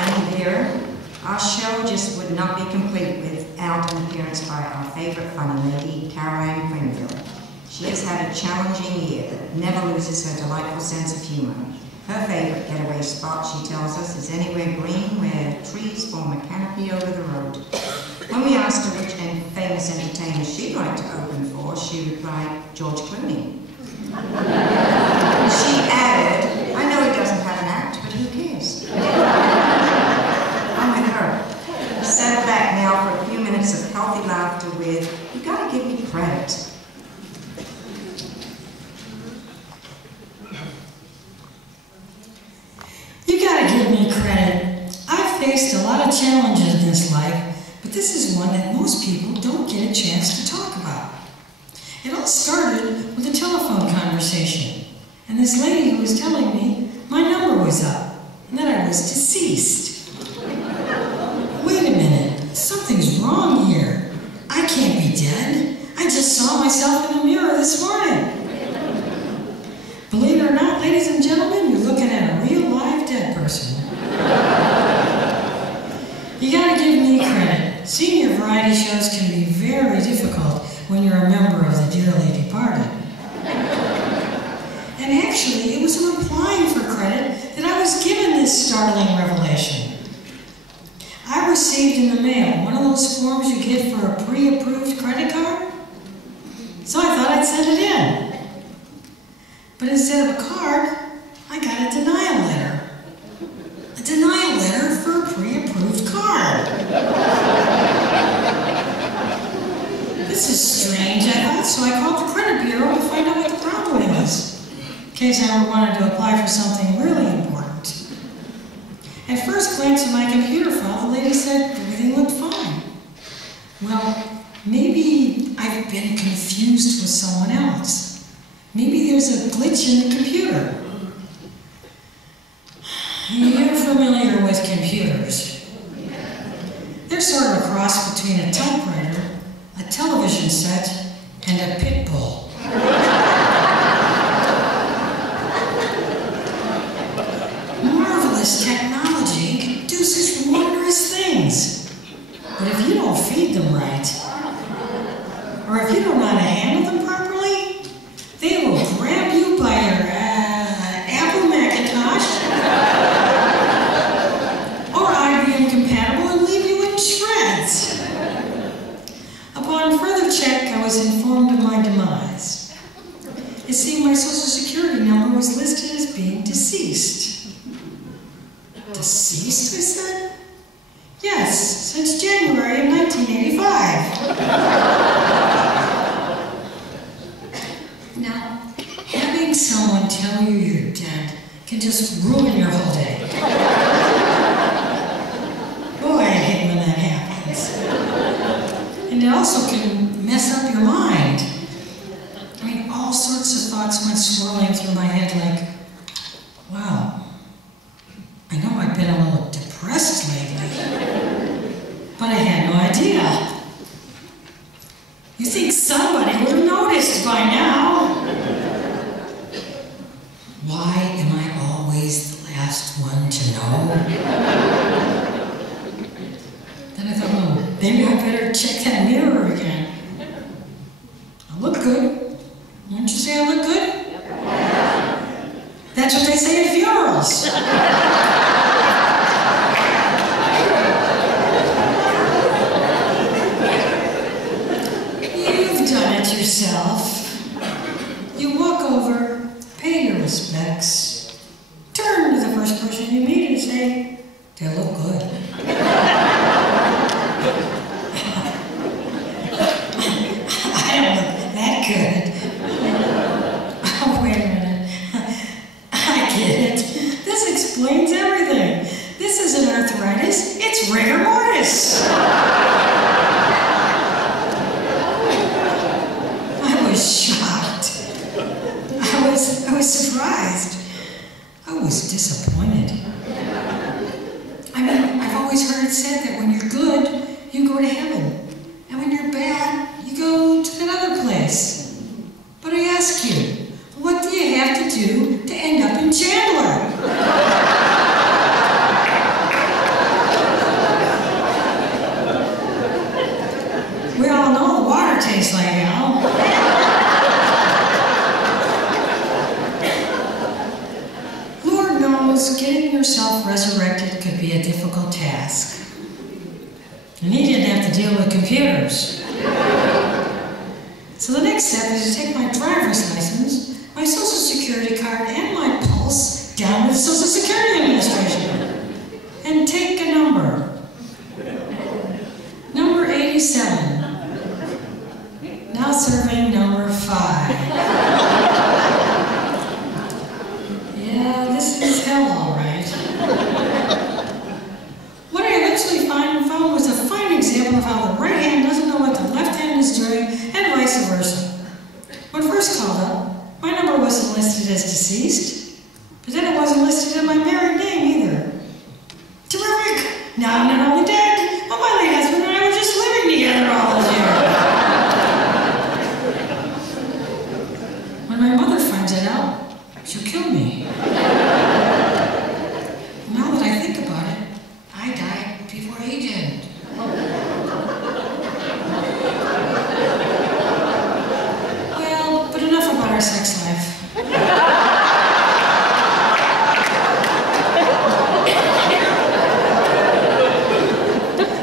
Thank you, Vera. Our show just would not be complete without an appearance by our favorite funny lady, Carolan Quenneville. She has had a challenging year but never loses her delightful sense of humor. Her favorite getaway spot, she tells us, is anywhere green where trees form a canopy over the road. When we asked her which famous entertainer she'd like to open for, she replied, George Clooney. She added, I know he doesn't have an act, but who cares? I'm with her. Settle back now for a few minutes of healthy laughter with, you gotta give me credit. You gotta give me credit. I've faced a lot of challenges in this life, but this is one that most people don't get a chance to talk about. It all started with a telephone conversation, and this lady who was telling me my number was up, and that I was deceased. Wait a minute, something's wrong here. I can't be dead. I just saw myself in the mirror this morning. Believe it or not, ladies and gentlemen, you're looking at a real live dead person. You gotta give me credit. Senior variety shows can be very difficult when you're a member of the dearly departed. And actually, it was in applying for credit that I was given this startling revelation. I received in the mail one of those forms you get for a pre-approved credit card. So I thought I'd send it in. But instead of a card, I got a denial letter. A denial letter for a pre-approved card. This is strange, I thought, so I called the credit bureau to find out what the problem was, in case I ever wanted to apply for something really important. At first glance at my computer file, the lady said everything looked fine. Well, maybe I've been confused with someone else. Maybe there's a glitch in the computer. You're familiar with computers. They're sort of a cross between a typewriter, a television set, and a pit bull. Marvelous technology can do such wondrous things. But if you don't feed them right, or if you don't know how to handle them properly, they will grab you by your Apple Macintosh or IBM compatible and leave you in shreds. Upon further check, I was informed of my demise. It seemed my Social Security number was listed as being deceased. Deceased, I said? Yes, since January of 1985. Now, having someone tell you you're dead can just ruin your whole day. Boy, I hate when that happens. And it also can mess up your mind. I mean, all sorts of thoughts went swirling through my head like, wow, I know I've been a little depressed lately, but I had no idea. You think somebody would have noticed by now. Why am I always the last one to know? Then I thought, well, maybe I better check that mirror again. I look good. Wouldn't you say I look good? That's what they say at funerals. Yourself. You walk over, pay your respects, turn to the first person you meet and say, they look good. I don't look that good. Oh, wait a minute. I get it. This explains everything. This isn't arthritis, it's rigor mortis. Shocked. I was surprised. I was disappointed. I mean, I've always heard it said that when you're good, you go to heaven. And when you're bad, you go to another place. But I ask you, what do you have to do to end up in Chandler? yourself resurrected could be a difficult task. And he didn't have to deal with computers. So the next step is to take my driver's license, my social security card, and my pulse down to the Social Security Administration and take a number. Number 87. Now serving number 5. Yeah, this is hell, all right. What I eventually found was a fine example of how the right hand doesn't know what the left hand is doing, and vice versa. When first called up, my number wasn't listed as deceased, but then it wasn't listed in my married name either. Terrific! Now I'm not only dead, but my late husband and I were just living together all those years. When my mother finds it out, she'll kill me. Now that I think about it, I died before he did. Well, but enough about our sex life.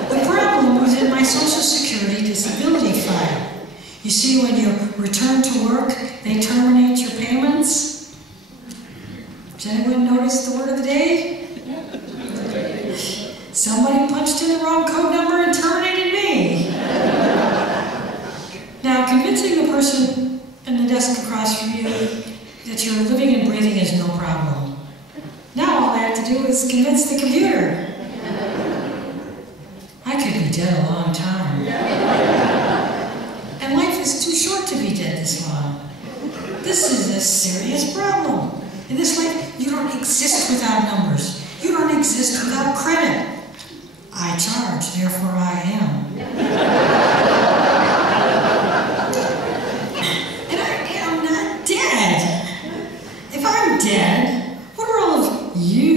The problem was in my Social Security disability file. You see, when you return to work, they terminate your payments. Does anyone notice the word of the day? Somebody punched in the wrong code number and terminated me. Now, convincing the person in the desk across from you that you're living and breathing is no problem. Now all I have to do is convince the computer. I could be dead a long time. And life is too short to be dead this long. This is a serious problem. In this life, you don't exist without numbers. You don't exist without credit. I charge, therefore I am. And I am not dead. If I'm dead, what are all of you